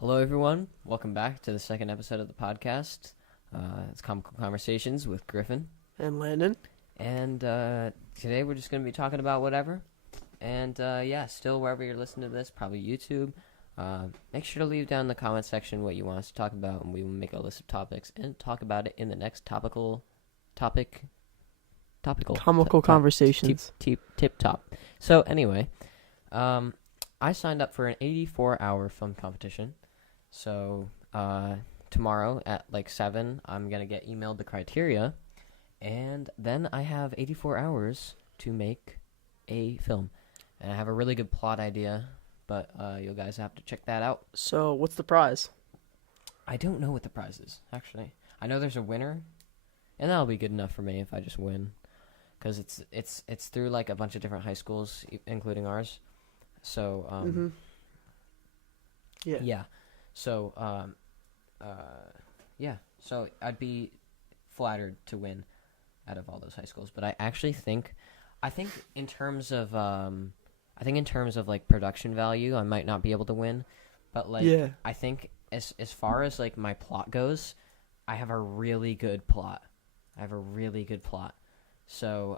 Hello, everyone. Welcome back to the second episode of the podcast. It's Comical Conversations with Griffin. And Landon. And today we're just going to be talking about whatever. And still wherever you're listening to this, probably YouTube. Make sure to leave down in the comment section what you want us to talk about, and we will make a list of topics and talk about it in the next topical. Comical Conversations. Tip top. So anyway, I signed up for an 84-hour film competition. So tomorrow at like 7, I'm going to get emailed the criteria. And then I have 84 hours to make a film. And I have a really good plot idea, but you guys have to check that out. So, what's the prize? I don't know what the prize is, actually. I know there's a winner, and that'll be good enough for me if I just win. Because it's through like a bunch of different high schools, including ours. So, yeah. So, So I'd be flattered to win out of all those high schools. But I think in terms of like production value, I might not be able to win. But like, I think as far as like my plot goes, I have a really good plot. So,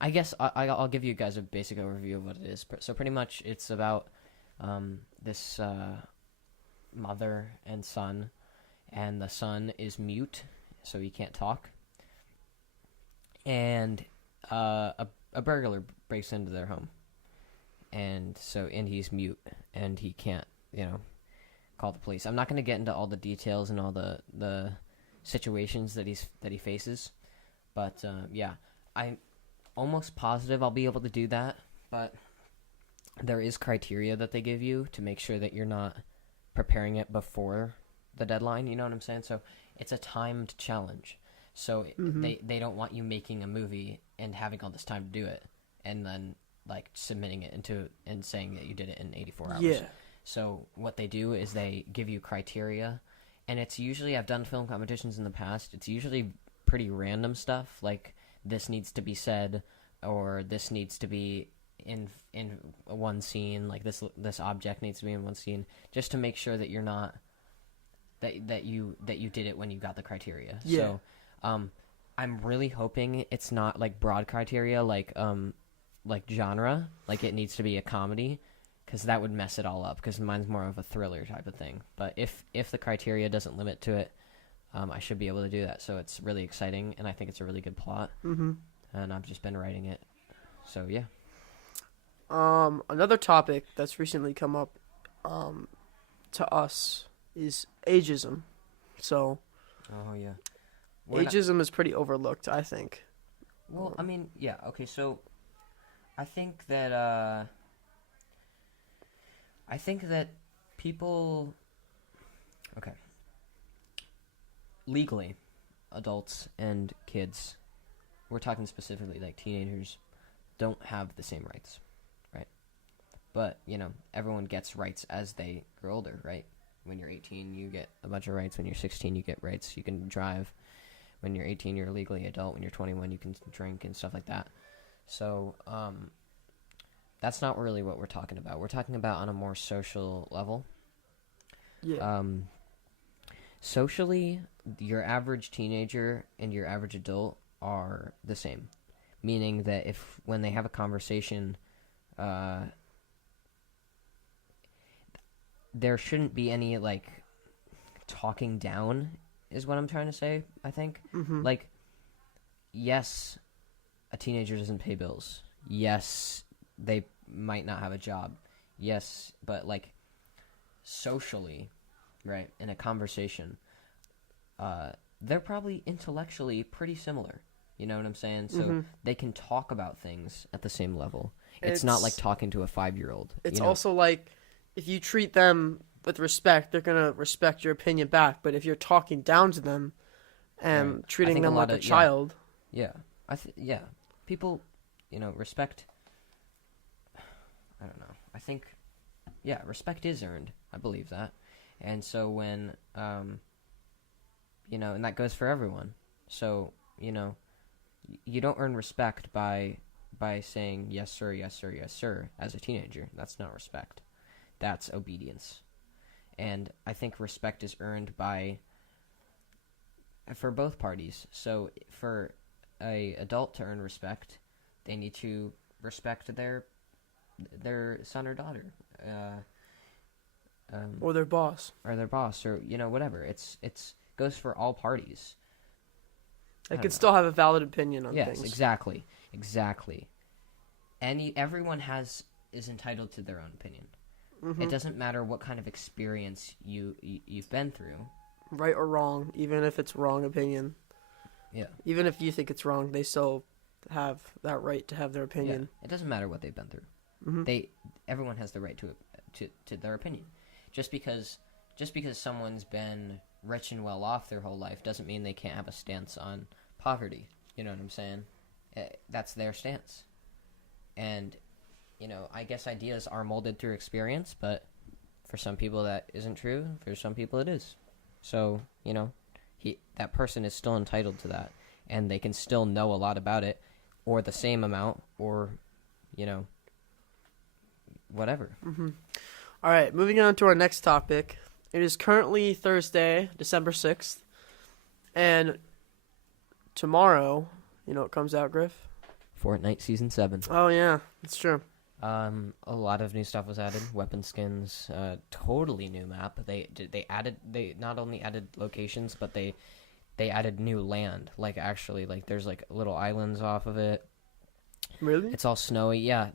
I guess I'll give you guys a basic overview of what it is. So pretty much it's about this mother and son, and the son is mute, so he can't talk. And a burglar breaks into their home, and he's mute, and he can't, call the police. I'm not going to get into all the details and all the situations that he faces, but I'm almost positive I'll be able to do that, but there is criteria that they give you to make sure that you're not preparing it before the deadline, you know what I'm saying? So it's a timed challenge. So they don't want you making a movie and having all this time to do it and then like submitting it and saying that you did it in 84 hours. Yeah. So what they do is they give you criteria, and it's usually, I've done film competitions in the past, it's usually pretty random stuff, like this needs to be said, or this needs to be in one scene, like this object needs to be in one scene, just to make sure that you're not that you did it when you got the criteria. Yeah. So I'm really hoping it's not like broad criteria, like genre, like it needs to be a comedy, because that would mess it all up, because mine's more of a thriller type of thing. But if the criteria doesn't limit to it, I should be able to do that. So it's really exciting, and I think it's a really good plot. Mm-hmm. And I've just been writing it. So, yeah. Another topic that's recently come up to us is ageism. So, Oh, yeah. ageism is pretty overlooked, I think. Well, I mean, yeah, okay, so I think that people... Okay. Legally, adults and kids, we're talking specifically like teenagers, don't have the same rights, right? But, everyone gets rights as they grow older, right? When you're 18, you get a bunch of rights. When you're 16, you get rights. You can drive. When you're 18, you're legally adult. When you're 21, you can drink and stuff like that. So, that's not really what we're talking about. We're talking about on a more social level. Yeah. Socially, your average teenager and your average adult are the same. Meaning that when they have a conversation, there shouldn't be any, like, talking down, is what I'm trying to say, I think. Mm-hmm. Like, yes, a teenager doesn't pay bills. Yes, they might not have a job. Yes, but, like, socially, right, in a conversation, they're probably intellectually pretty similar. You know what I'm saying? So they can talk about things at the same level. It's not like talking to a 5-year-old. It's also like, if you treat them with respect, they're going to respect your opinion back. But if you're talking down to them and treating them like a child... Yeah. People, respect... I don't know. I think, respect is earned. I believe that. And so when, and that goes for everyone. So, you don't earn respect by saying yes sir, yes sir, yes sir as a teenager. That's not respect. that's obedience. And I think respect is earned for both parties. So for a adult to earn respect, they need to respect their son or daughter, or their boss, or whatever. It's goes for all parties. They could still have a valid opinion on things. Yes, exactly. Everyone is entitled to their own opinion. Mm-hmm. It doesn't matter what kind of experience you've been through. Right or wrong, even if it's wrong opinion. Yeah. Even if you think it's wrong, they still have that right to have their opinion. Yeah. It doesn't matter what they've been through. Mm-hmm. Everyone has the right to their opinion. Just because someone's been rich and well off their whole life doesn't mean they can't have a stance on poverty. You know what I'm saying? That's their stance. And I guess ideas are molded through experience, but for some people that isn't true. For some people it is. So, that person is still entitled to that, and they can still know a lot about it, or the same amount, or, whatever. Mm-hmm. All right, moving on to our next topic. It is currently Thursday, December 6th, and tomorrow, it comes out, Griff? Fortnite Season 7. Oh, yeah, it's true. A lot of new stuff was added. Weapon skins, totally new map. They not only added locations, but they added new land. Like, actually, there's little islands off of it. Really? It's all snowy. Yeah,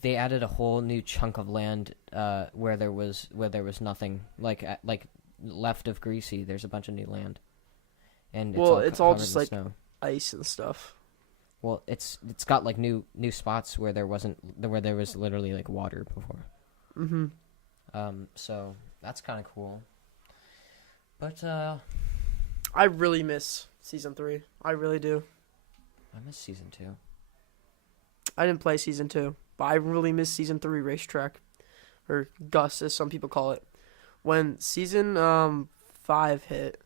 they added a whole new chunk of land where there was nothing. Like left of Greasy, there's a bunch of new land, and it's all covered just in snow. Ice and stuff. Well, it's got new spots where there was literally water before. Mm-hmm. So that's kind of cool. But I really miss Season 3. I really do. I miss Season 2. I didn't play Season 2, but I really miss Season 3 racetrack, or Gus as some people call it. When Season 5 hit,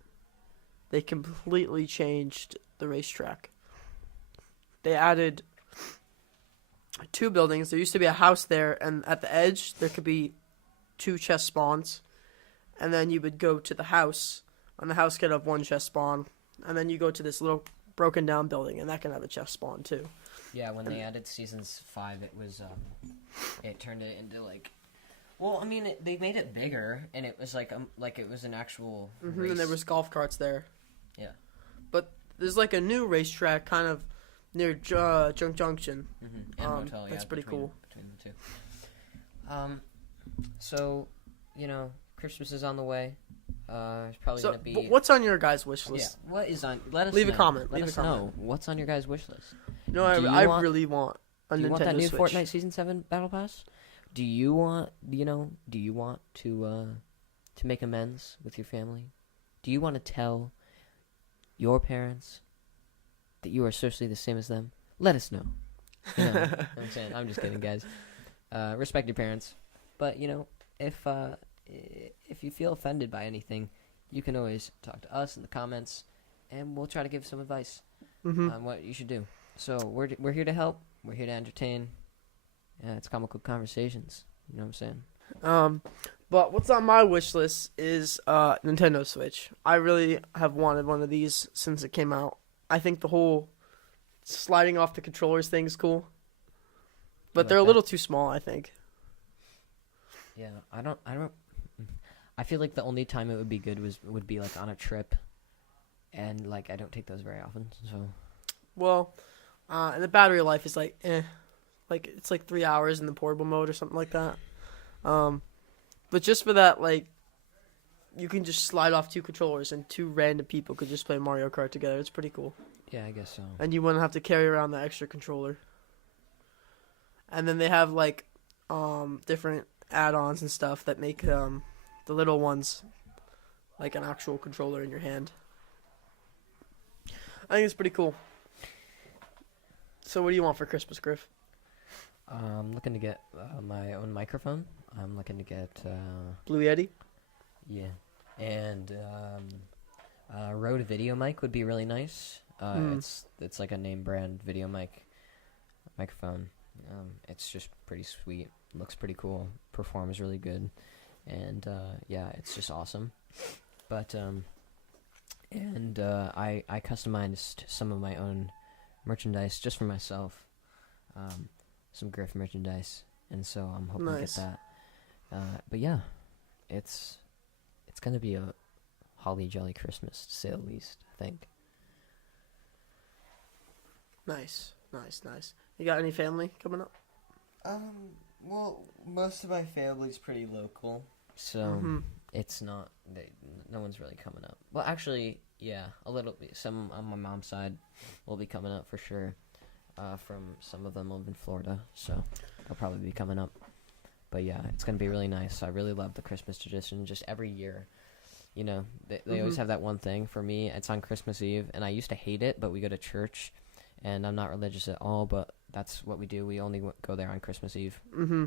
they completely changed the racetrack. They added 2 buildings. There used to be a house there, and at the edge, there could be 2 chest spawns. And then you would go to the house, and the house could have 1 chest spawn. And then you go to this little broken down building, and that can have a chest spawn, too. Yeah, when they added Seasons 5, it was, it turned it into, they made it bigger, and it was, it was an actual race. And there was golf carts there. Yeah. But there's, a new racetrack kind of near Junk Junction. Mm-hmm. And Motel, that's pretty cool. Between the two. So, Christmas is on the way. It's probably going to be... what's on your guys' wish list? Yeah, what is on... Let us Leave know. a comment. Let us know. What's on your guys' wish list? I really want a Nintendo Switch. Do you want that new Fortnite Season 7 Battle Pass? Do you want, to make amends with your family? Do you want to tell your parents that you are socially the same as them? Let us know. I'm saying, I'm just kidding, guys. Respect your parents. But, if you feel offended by anything, you can always talk to us in the comments, and we'll try to give some advice on what you should do. So we're here to help. We're here to entertain. It's Comical Conversations. You know what I'm saying? But what's on my wish list is Nintendo Switch. I really have wanted one of these since it came out. I think the whole sliding off the controllers thing is cool. But they're a little too small, I think. Yeah, I feel like the only time it would be good would be on a trip, and I don't take those very often. So, well, and the battery life is it's 3 hours in the portable mode or something like that. But just for that, you can just slide off 2 controllers and 2 random people could just play Mario Kart together. It's pretty cool. Yeah, I guess so. And you wouldn't have to carry around the extra controller. And then they have different add-ons and stuff that make the little ones like an actual controller in your hand. I think it's pretty cool. So what do you want for Christmas, Griff? I'm looking to get my own microphone. I'm looking to get Blue Yeti. Yeah, and Rode video mic would be really nice. It's like a name brand video microphone. It's just pretty sweet. looks pretty cool, performs really good, and yeah, it's just awesome. But I customized some of my own merchandise just for myself, some Griff merchandise, and so I'm hoping Nice. to get that. But yeah, it's gonna be a holly jolly Christmas, to say the least, I think. Nice. You got any family coming up? Well, most of my family's pretty local, so Mm-hmm. it's not. No one's really coming up. Well, actually, yeah, a little bit. Some on my mom's side will be coming up for sure. From some of them live in Florida, so they'll probably be coming up. But yeah, it's gonna be really nice. I really love the Christmas tradition. Just every year, you know, they always have that one thing. For me, it's on Christmas Eve, and I used to hate it, but we go to church, and I'm not religious at all, but that's what we do. We only go there on Christmas Eve. Mm-hmm.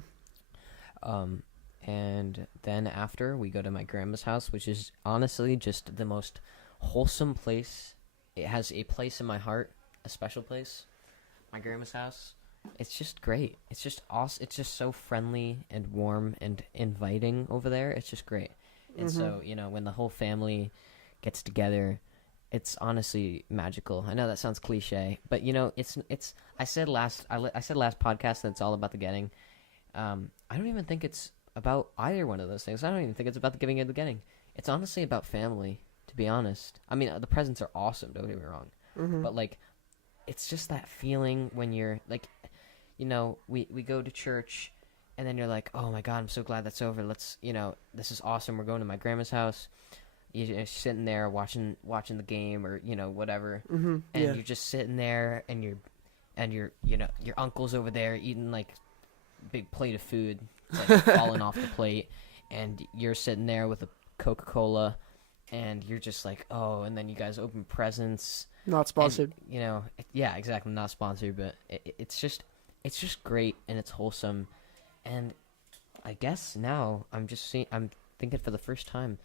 And then after, we go to my grandma's house, which is honestly just the most wholesome place. It has a place in my heart, a special place. My grandma's house. It's just great. It's just awesome. It's just so friendly and warm and inviting over there. It's just great. And so, you know, when the whole family gets together, it's honestly magical. I know that sounds cliche, but you know, it's. I said last podcast that it's all about the getting. I don't even think it's about either one of those things. I don't even think it's about the giving or the getting. It's honestly about family, to be honest. I mean, the presents are awesome. Don't get me wrong, but like, it's just that feeling when you're like, you know, we go to church. And then you're like, oh my God, I'm so glad that's over. Let's, you know, this is awesome. We're going to my grandma's house. You're sitting there watching the game or, you know, whatever. Mm-hmm. And Yeah. you're just sitting there and you're, you know, your uncle's over there eating like a big plate of food, like falling off the plate. And you're sitting there with a Coca-Cola and you're just like, oh, and then you guys open presents. Not sponsored. And, you know, yeah, exactly. Not sponsored, but it's just great and it's wholesome. And I guess now I'm thinking for the first time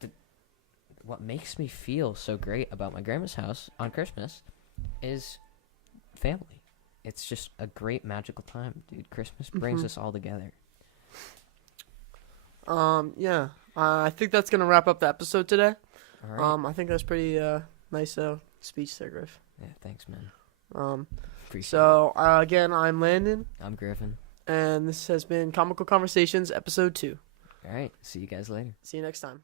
that what makes me feel so great about my grandma's house on Christmas is family. It's just a great magical time, dude. Christmas brings us all together. Yeah. I think that's gonna wrap up the episode today. All right. I think that's pretty nice speech there, Griff. Yeah, thanks, man. Appreciate So again, I'm Landon, it. I'm Griffin. and this has been Comical Conversations, episode 2. All right. See you guys later. See you next time.